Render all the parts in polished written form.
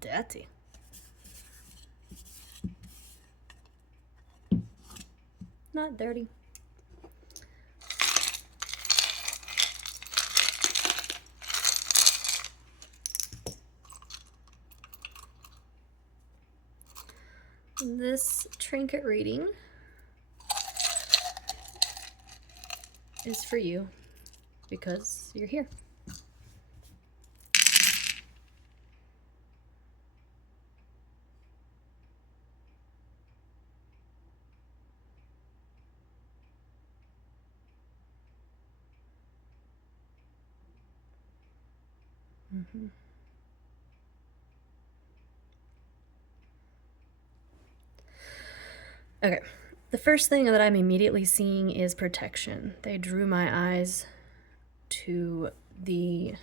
Dirty. Not dirty. This trinket reading is for you because you're here. Mm-hmm. Okay, the first thing that I'm immediately seeing is protection. They drew my eyes to the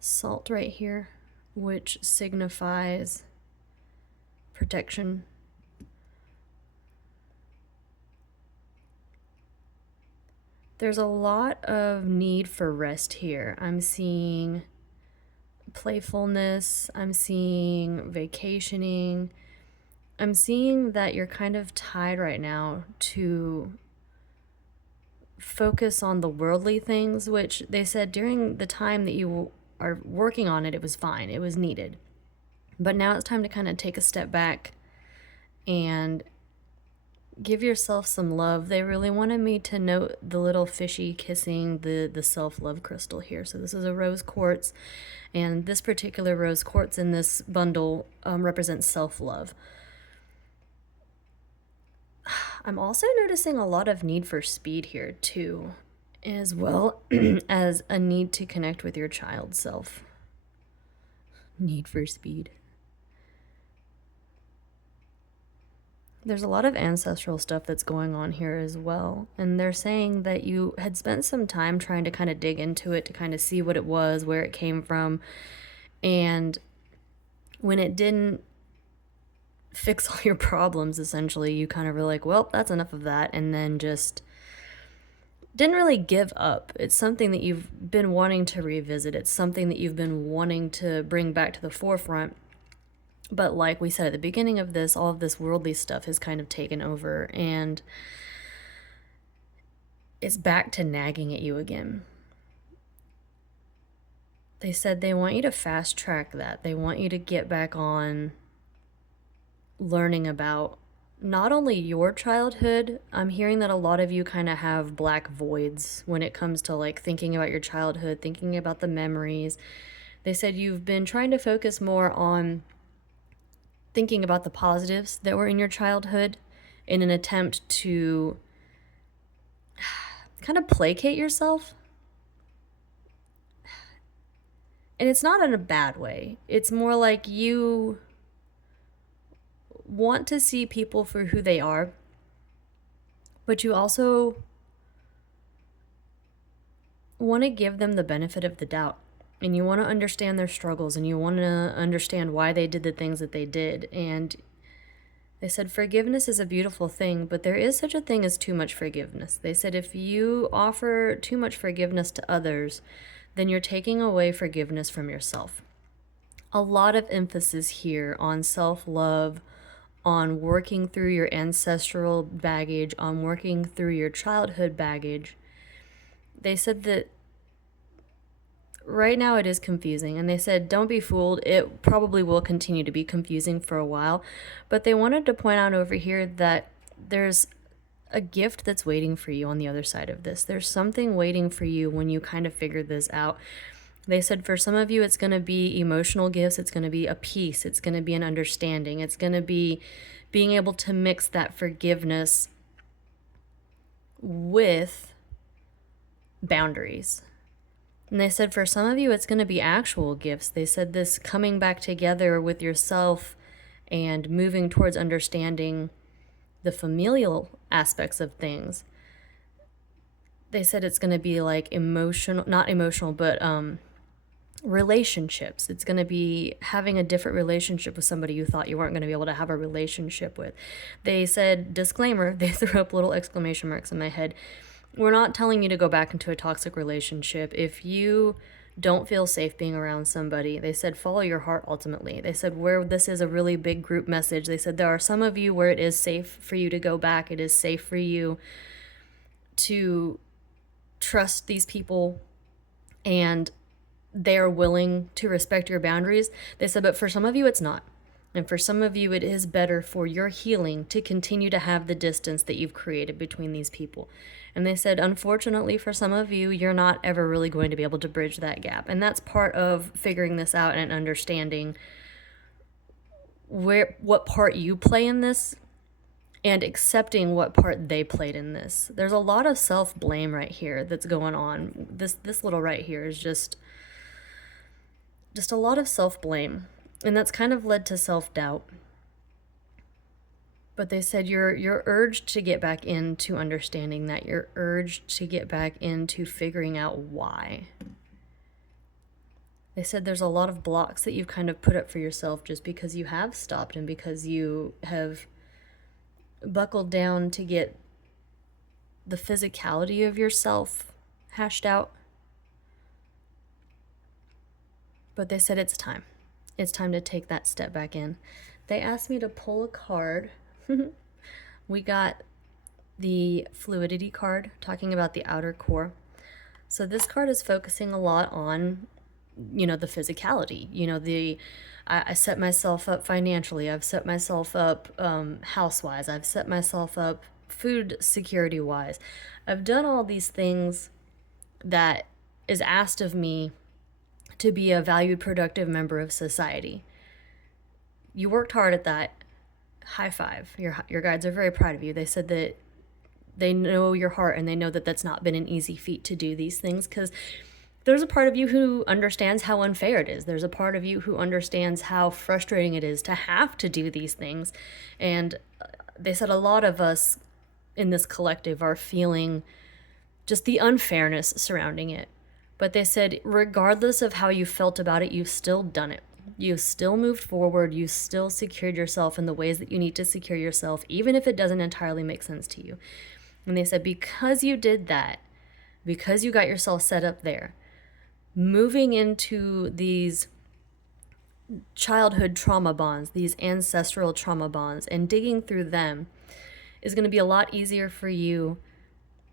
salt right here, which signifies protection. There's a lot of need for rest here. I'm seeing playfulness, I'm seeing vacationing. I'm seeing that you're kind of tied right now to focus on the worldly things, which they said during the time that you are working on it, it was fine, it was needed. But now it's time to kind of take a step back and give yourself some love. They really wanted me to note the little fishy kissing the self-love crystal here. So this is a rose quartz, and this particular rose quartz in this bundle represents self-love. I'm also noticing a lot of need for speed here too, as well as a need to connect with your child self. Need for speed. There's a lot of ancestral stuff that's going on here as well. And they're saying that you had spent some time trying to kind of dig into it, to kind of see what it was, where it came from. And when it didn't fix all your problems, essentially, you kind of were like, well, that's enough of that. And then just didn't really give up. It's something that you've been wanting to revisit. It's something that you've been wanting to bring back to the forefront. But like we said at the beginning of this, all of this worldly stuff has kind of taken over, and it's back to nagging at you again. They said they want you to fast track that. They want you to get back on learning about not only your childhood. I'm hearing that a lot of you kind of have black voids when it comes to like thinking about your childhood, thinking about the memories. They said you've been trying to focus more on thinking about the positives that were in your childhood in an attempt to kind of placate yourself. And it's not in a bad way. It's more like you want to see people for who they are, but you also want to give them the benefit of the doubt. And you want to understand their struggles, and you want to understand why they did the things that they did. And they said forgiveness is a beautiful thing, but there is such a thing as too much forgiveness. They said if you offer too much forgiveness to others, then you're taking away forgiveness from yourself. A lot of emphasis here on self-love, on working through your ancestral baggage, on working through your childhood baggage. They said that right now it is confusing, and they said don't be fooled, it probably will continue to be confusing for a while, but they wanted to point out over here that there's a gift that's waiting for you on the other side of this. There's something waiting for you when you kind of figure this out. They said for some of you it's going to be emotional gifts, it's going to be a peace, it's going to be an understanding, it's going to be being able to mix that forgiveness with boundaries. And they said for some of you, it's going to be actual gifts. They said this coming back together with yourself and moving towards understanding the familial aspects of things. They said it's going to be like emotional, not emotional, but relationships. It's going to be having a different relationship with somebody you thought you weren't going to be able to have a relationship with. They said, disclaimer, they threw up little exclamation marks in my head. We're not telling you to go back into a toxic relationship. If you don't feel safe being around somebody. They said follow your heart ultimately. They said where this is a really big group message. They said there are some of you where it is safe for you to go back. It is safe for you to trust these people and they are willing to respect your boundaries. They said, but for some of you, it's not. And for some of you, it is better for your healing to continue to have the distance that you've created between these people. And they said, unfortunately, for some of you, you're not ever really going to be able to bridge that gap. And that's part of figuring this out and understanding what part you play in this and accepting what part they played in this. There's a lot of self-blame right here that's going on. This little right here is just a lot of self-blame. And that's kind of led to self-doubt. But they said you're urged to get back into understanding that. You're urged to get back into figuring out why. They said there's a lot of blocks that you've kind of put up for yourself just because you have stopped and because you have buckled down to get the physicality of yourself hashed out. But they said it's time. It's time to take that step back in. They asked me to pull a card. We got the Fluidity card talking about the outer core. So this card is focusing a lot on, the physicality. I set myself up financially. I've set myself up house-wise. I've set myself up food security-wise. I've done all these things that is asked of me to be a valued, productive member of society. You worked hard at that. High five. Your guides are very proud of you. They said that they know your heart and they know that that's not been an easy feat to do these things because there's a part of you who understands how unfair it is. There's a part of you who understands how frustrating it is to have to do these things. And they said a lot of us in this collective are feeling just the unfairness surrounding it. But they said, regardless of how you felt about it, you've still done it. You've still moved forward. You still secured yourself in the ways that you need to secure yourself, even if it doesn't entirely make sense to you. And they said, because you did that, because you got yourself set up there, moving into these childhood trauma bonds, these ancestral trauma bonds, and digging through them is going to be a lot easier for you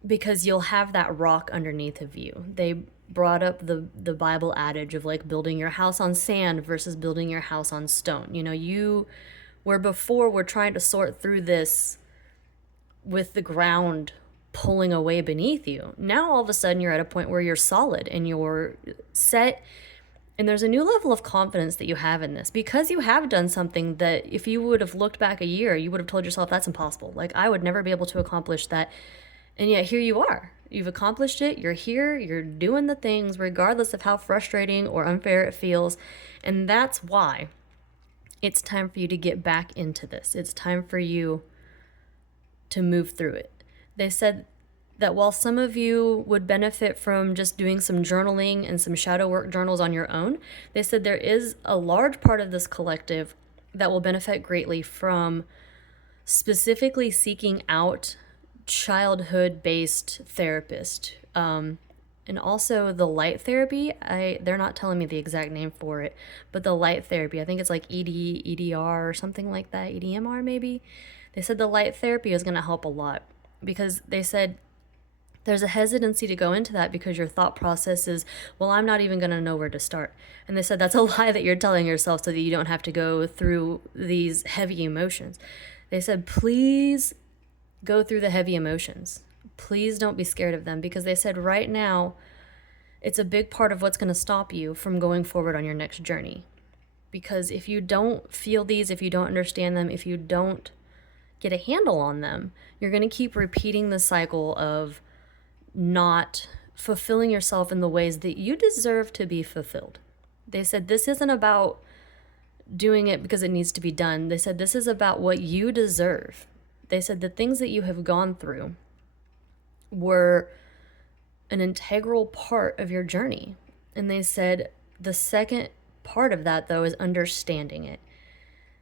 because you'll have that rock underneath of you. They brought up the Bible adage of like building your house on sand versus building your house on stone. You where before we're trying to sort through this with the ground pulling away beneath you. Now all of a sudden you're at a point where you're solid and you're set, and there's a new level of confidence that you have in this because you have done something that if you would have looked back a year, you would have told yourself that's impossible. Like I would never be able to accomplish that. And yet here you are. You've accomplished it. You're here. You're doing the things regardless of how frustrating or unfair it feels. And that's why it's time for you to get back into this. It's time for you to move through it. They said that while some of you would benefit from just doing some journaling and some shadow work journals on your own, they said there is a large part of this collective that will benefit greatly from specifically seeking out childhood-based therapist, and also the light therapy. They're not telling me the exact name for it, but the light therapy, I think it's like EDR or something like that, EDMR maybe. They said the light therapy is going to help a lot because they said there's a hesitancy to go into that because your thought process is, well, I'm not even going to know where to start. And they said that's a lie that you're telling yourself so that you don't have to go through these heavy emotions. They said, please go through the heavy emotions. Please don't be scared of them because they said right now it's a big part of what's going to stop you from going forward on your next journey. Because if you don't feel these, if you don't understand them, if you don't get a handle on them, you're going to keep repeating the cycle of not fulfilling yourself in the ways that you deserve to be fulfilled. They said this isn't about doing it because it needs to be done. They said this is about what you deserve. They said the things that you have gone through were an integral part of your journey. And they said the second part of that, though, is understanding it.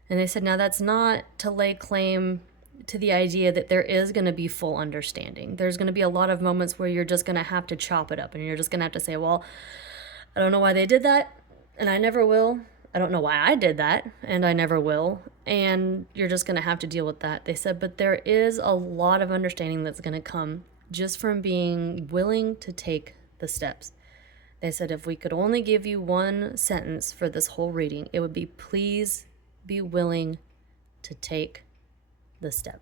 And they said, now that's not to lay claim to the idea that there is going to be full understanding. There's going to be a lot of moments where you're just going to have to chop it up and you're just going to have to say, well, I don't know why they did that, and I never will. I don't know why I did that, and I never will. And you're just going to have to deal with that. They said, but there is a lot of understanding that's going to come just from being willing to take the steps. They said, if we could only give you one sentence for this whole reading, it would be, please be willing to take the step.